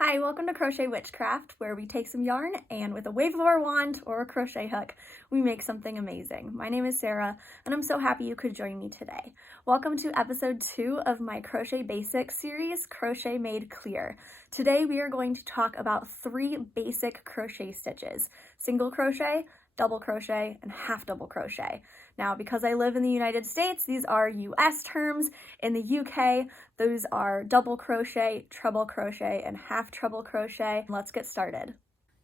Hi, welcome to Crochet Witchcraft, where we take some yarn and with a wave of our wand or a crochet hook, we make something amazing. My name is Sarah, and I'm so happy you could join me today. Welcome to episode 2 of my Crochet Basics series, Crochet Made Clear. Today we are going to talk about 3 basic crochet stitches: single crochet, double crochet, and half double crochet. Now, because I live in the United States, these are US terms. In the UK, those are double crochet, treble crochet, and half treble crochet. Let's get started.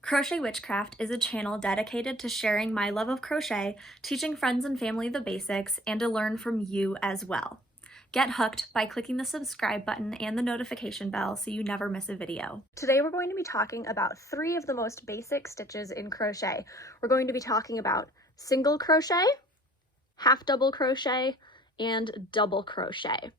Crochet Witchcraft is a channel dedicated to sharing my love of crochet, teaching friends and family the basics, and to learn from you as well. Get hooked by clicking the subscribe button and the notification bell so you never miss a video. Today we're going to be talking about 3 of the most basic stitches in crochet. We're going to be talking about single crochet, half double crochet, and double crochet.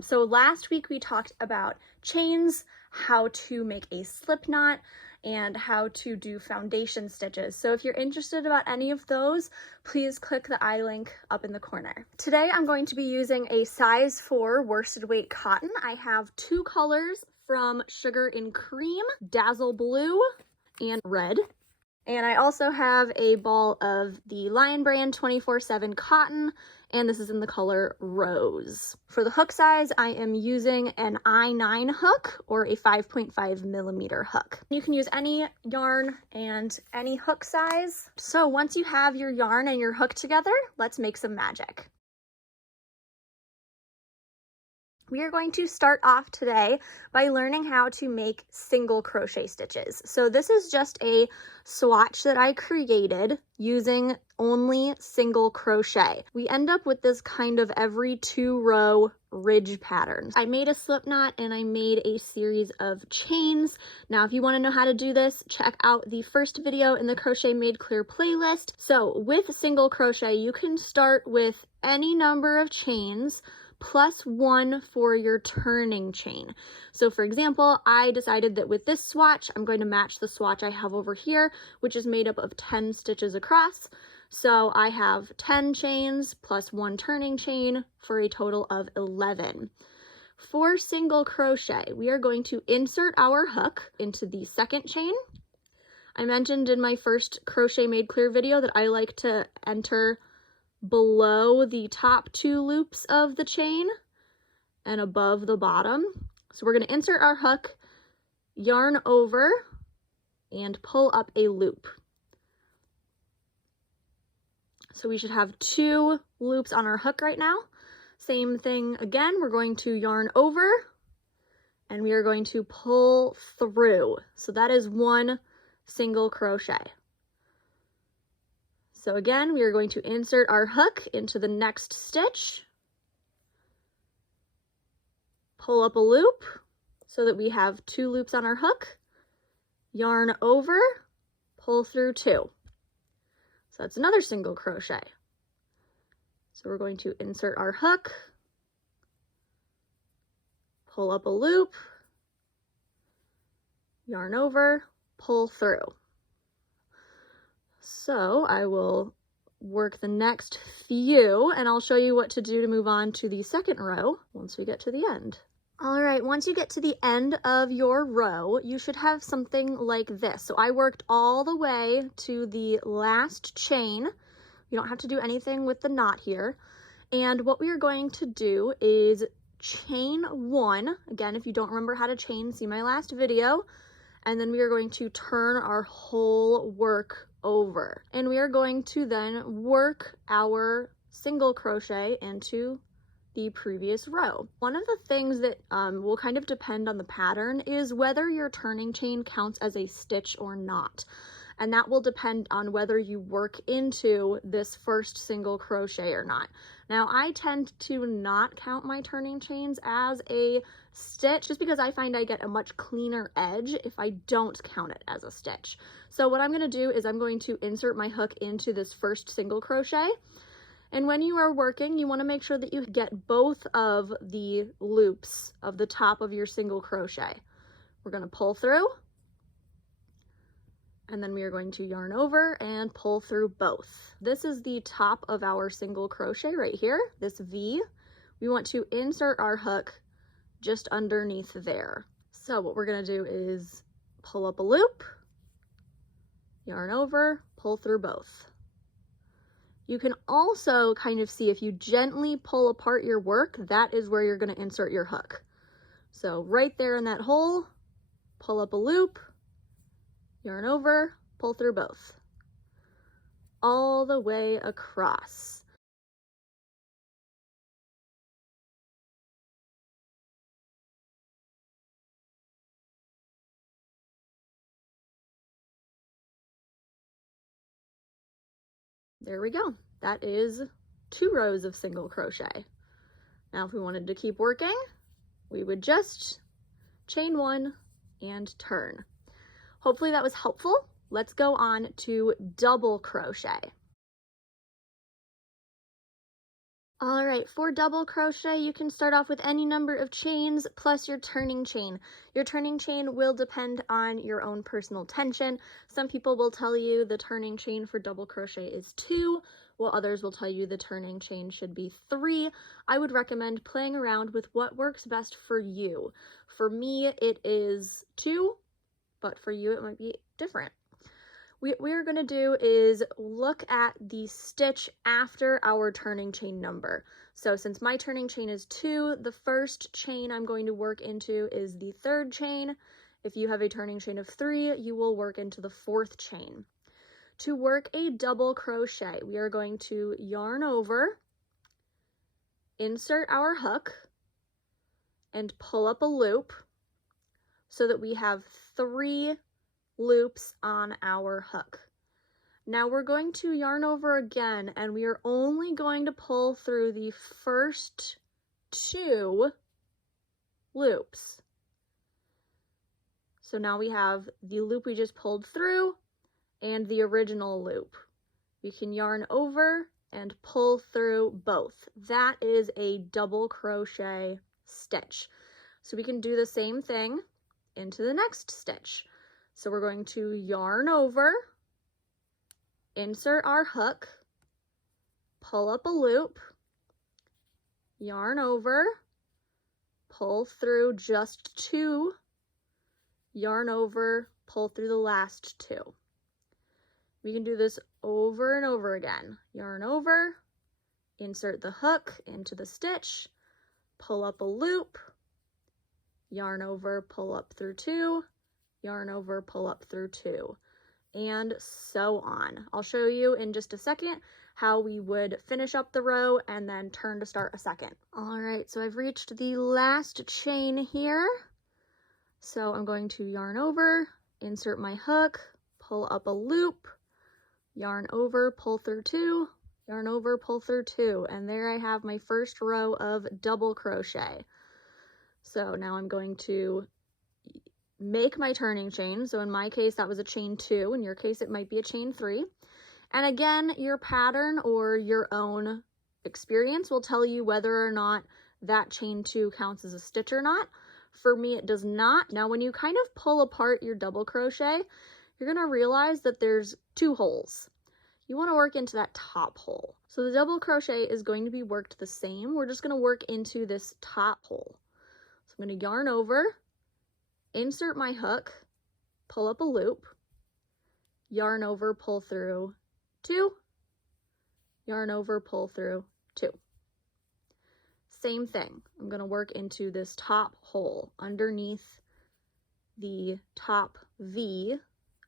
So last week we talked about chains, how to make a slip knot, and how to do foundation stitches. So if you're interested about any of those, please click the I link up in the corner. Today I'm going to be using a size 4 worsted weight cotton. I have 2 colors from Sugar and Cream, Dazzle Blue, and Red. And I also have a ball of the Lion Brand 24/7 cotton, and this is in the color Rose. For the hook size, I am using an I9 hook or a 5.5 millimeter hook. You can use any yarn and any hook size. So once you have your yarn and your hook together, let's make some magic. We are going to start off today by learning how to make single crochet stitches. So this is just a swatch that I created using only single crochet. We end up with this kind of every 2 row ridge pattern. I made a slip knot and I made a series of chains. Now, if you want to know how to do this, check out the first video in the Crochet Made Clear playlist. So with single crochet, you can start with any number of chains plus 1 for your turning chain. So for example, I decided that with this swatch, I'm going to match the swatch I have over here, which is made up of 10 stitches across. So I have 10 chains plus 1 turning chain for a total of 11. For single crochet, we are going to insert our hook into the second chain. I mentioned in my first Crochet Made Clear video that I like to enter below the top 2 loops of the chain and above the bottom. So we're going to insert our hook, yarn over, and pull up a loop. So we should have 2 loops on our hook right now. Same thing again, we're going to yarn over and we are going to pull through. So that is 1 single crochet. So again, we are going to insert our hook into the next stitch, pull up a loop so that we have 2 loops on our hook, yarn over, pull through 2. So that's another single crochet. So we're going to insert our hook, pull up a loop, yarn over, pull through. So I will work the next few and I'll show you what to do to move on to the second row once we get to the end. All right, once you get to the end of your row, you should have something like this. So I worked all the way to the last chain. You don't have to do anything with the knot here. And what we are going to do is chain 1. Again, if you don't remember how to chain, see my last video. And then we are going to turn our whole work over. And we are going to then work our single crochet into the previous row. One of the things that will kind of depend on the pattern is whether your turning chain counts as a stitch or not. And that will depend on whether you work into this first single crochet or not. Now, I tend to not count my turning chains as a stitch just because I find I get a much cleaner edge if I don't count it as a stitch. So what I'm going to do is I'm going to insert my hook into this first single crochet. And when you are working, you want to make sure that you get both of the loops of the top of your single crochet. We're going to pull through, and then we are going to yarn over and pull through both. This is the top of our single crochet right here, this V. We want to insert our hook just underneath there. So what we're going to do is pull up a loop, yarn over, pull through both. You can also kind of see if you gently pull apart your work, that is where you're going to insert your hook. So right there in that hole, pull up a loop, yarn over, pull through both, all the way across. There we go. That is 2 rows of single crochet. Now if we wanted to keep working, we would just chain 1 and turn. Hopefully that was helpful. Let's go on to double crochet. All right, for double crochet, you can start off with any number of chains plus your turning chain. Your turning chain will depend on your own personal tension. Some people will tell you the turning chain for double crochet is 2, while others will tell you the turning chain should be 3. I would recommend playing around with what works best for you. For me, it is 2, but for you, it might be different. What we're going to do is look at the stitch after our turning chain number. So since my turning chain is 2, the first chain I'm going to work into is the 3rd chain. If you have a turning chain of 3, you will work into the 4th chain. To work a double crochet, we are going to yarn over, insert our hook, and pull up a loop so that we have 3 loops on our hook. Now we're going to yarn over again, and we are only going to pull through the first 2 loops. So now we have the loop we just pulled through and the original loop. You can yarn over and pull through both. That is a double crochet stitch. So we can do the same thing into the next stitch. So we're going to yarn over, insert our hook, pull up a loop, yarn over, pull through just 2, yarn over, pull through the last 2. We can do this over and over again. Yarn over, insert the hook into the stitch, pull up a loop, yarn over, pull up through 2, yarn over, pull up through 2, and so on. I'll show you in just a second how we would finish up the row and then turn to start a second. All right, so I've reached the last chain here. So I'm going to yarn over, insert my hook, pull up a loop, yarn over, pull through 2, yarn over, pull through 2, and there I have my first row of double crochet. So now I'm going to make my turning chain. So in my case, that was a chain 2. In your case, it might be a chain 3. And again, your pattern or your own experience will tell you whether or not that chain 2 counts as a stitch or not. For me, it does not. Now, when you kind of pull apart your double crochet, you're going to realize that there's 2 holes. You want to work into that top hole. So the double crochet is going to be worked the same. We're just going to work into this top hole. So I'm going to yarn over, insert my hook, pull up a loop, yarn over, pull through 2, yarn over, pull through 2. Same thing. I'm going to work into this top hole underneath the top V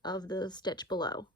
of the stitch below.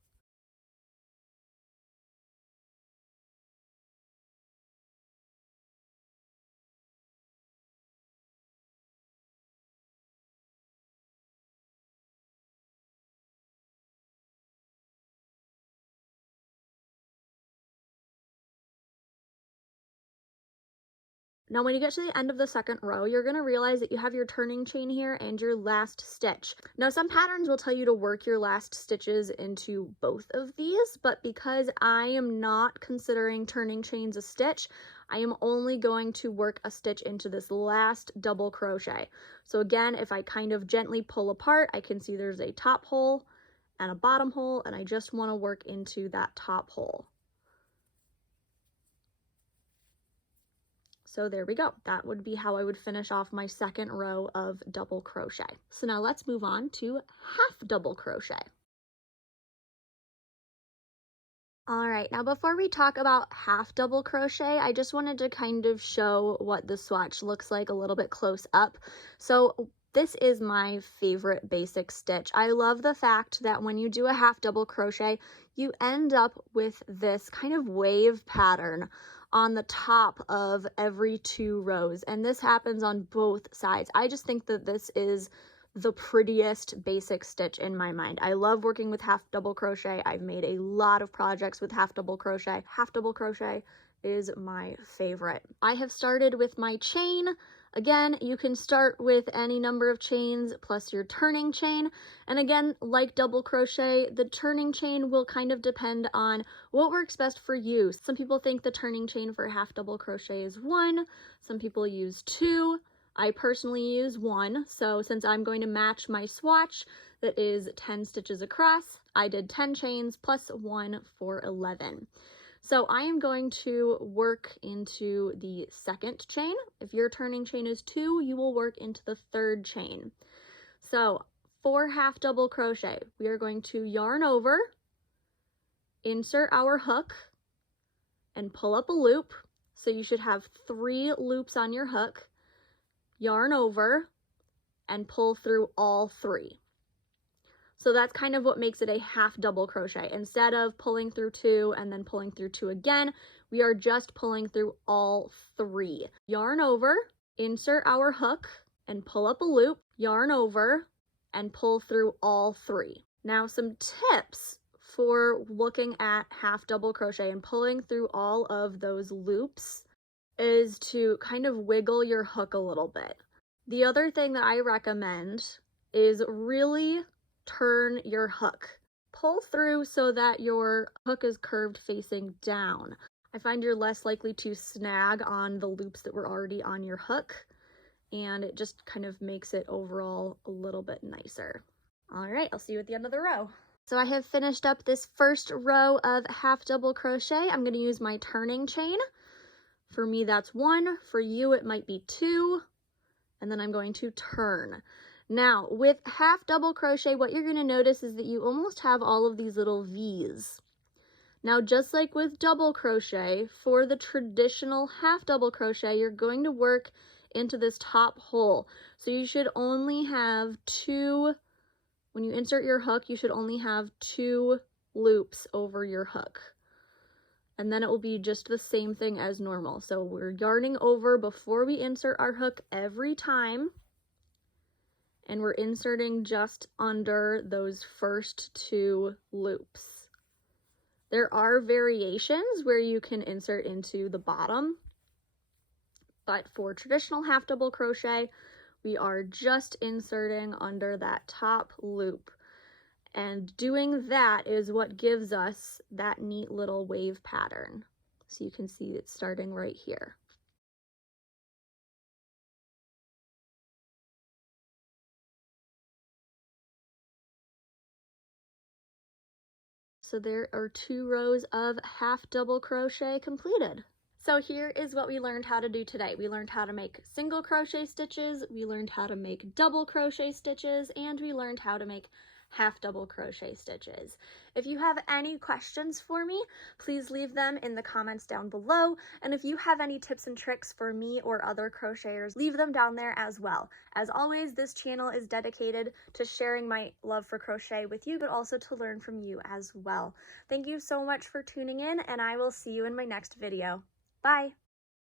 Now when you get to the end of the second row, you're going to realize that you have your turning chain here and your last stitch. Now some patterns will tell you to work your last stitches into both of these, but because I am not considering turning chains a stitch, I am only going to work a stitch into this last double crochet. So again, if I kind of gently pull apart, I can see there's a top hole and a bottom hole, and I just want to work into that top hole. So there we go. That would be how I would finish off my second row of double crochet. So now let's move on to half double crochet. All right, now before we talk about half double crochet, I just wanted to kind of show what the swatch looks like a little bit close up. So this is my favorite basic stitch. I love the fact that when you do a half double crochet, you end up with this kind of wave pattern on the top of every 2 rows. And this happens on both sides. I just think that this is the prettiest basic stitch in my mind. I love working with half double crochet. I've made a lot of projects with half double crochet. Half double crochet is my favorite. I have started with my chain. Again, you can start with any number of chains plus your turning chain. And again, like double crochet, the turning chain will kind of depend on what works best for you. Some people think the turning chain for half double crochet is 1. Some people use 2. I personally use 1, so since I'm going to match my swatch that is 10 stitches across, I did 10 chains plus 1 for 11. So I am going to work into the second chain. If your turning chain is 2, you will work into the third chain. So for half double crochet, we are going to yarn over, insert our hook, and pull up a loop. So you should have 3 loops on your hook. Yarn over and pull through all 3. So that's kind of what makes it a half double crochet. Instead of pulling through 2 and then pulling through 2 again, we are just pulling through all 3. Yarn over, insert our hook, and pull up a loop, yarn over, and pull through all 3. Now some tips for looking at half double crochet and pulling through all of those loops is to kind of wiggle your hook a little bit. The other thing that I recommend is really turn your hook. Pull through so that your hook is curved facing down. I find you're less likely to snag on the loops that were already on your hook, and it just kind of makes it overall a little bit nicer. All right, I'll see you at the end of the row. So I have finished up this first row of half double crochet. I'm going to use my turning chain. For me, that's 1. For you, it might be 2. And then I'm going to turn. Now, with half double crochet, what you're going to notice is that you almost have all of these little V's. Now, just like with double crochet, for the traditional half double crochet, you're going to work into this top hole. So you should only have 2, when you insert your hook, you should only have 2 loops over your hook. And then it will be just the same thing as normal. So we're yarning over before we insert our hook every time. And we're inserting just under those first 2 loops. There are variations where you can insert into the bottom, but for traditional half double crochet, we are just inserting under that top loop. And doing that is what gives us that neat little wave pattern. So you can see it's starting right here. So there are 2 rows of half double crochet completed. So here is what we learned how to do today. We learned how to make single crochet stitches, we learned how to make double crochet stitches, and we learned how to make half double crochet stitches. If you have any questions for me, please leave them in the comments down below. And if you have any tips and tricks for me or other crocheters, leave them down there as well. As always, this channel is dedicated to sharing my love for crochet with you, but also to learn from you as well. Thank you so much for tuning in, and I will see you in my next video. Bye!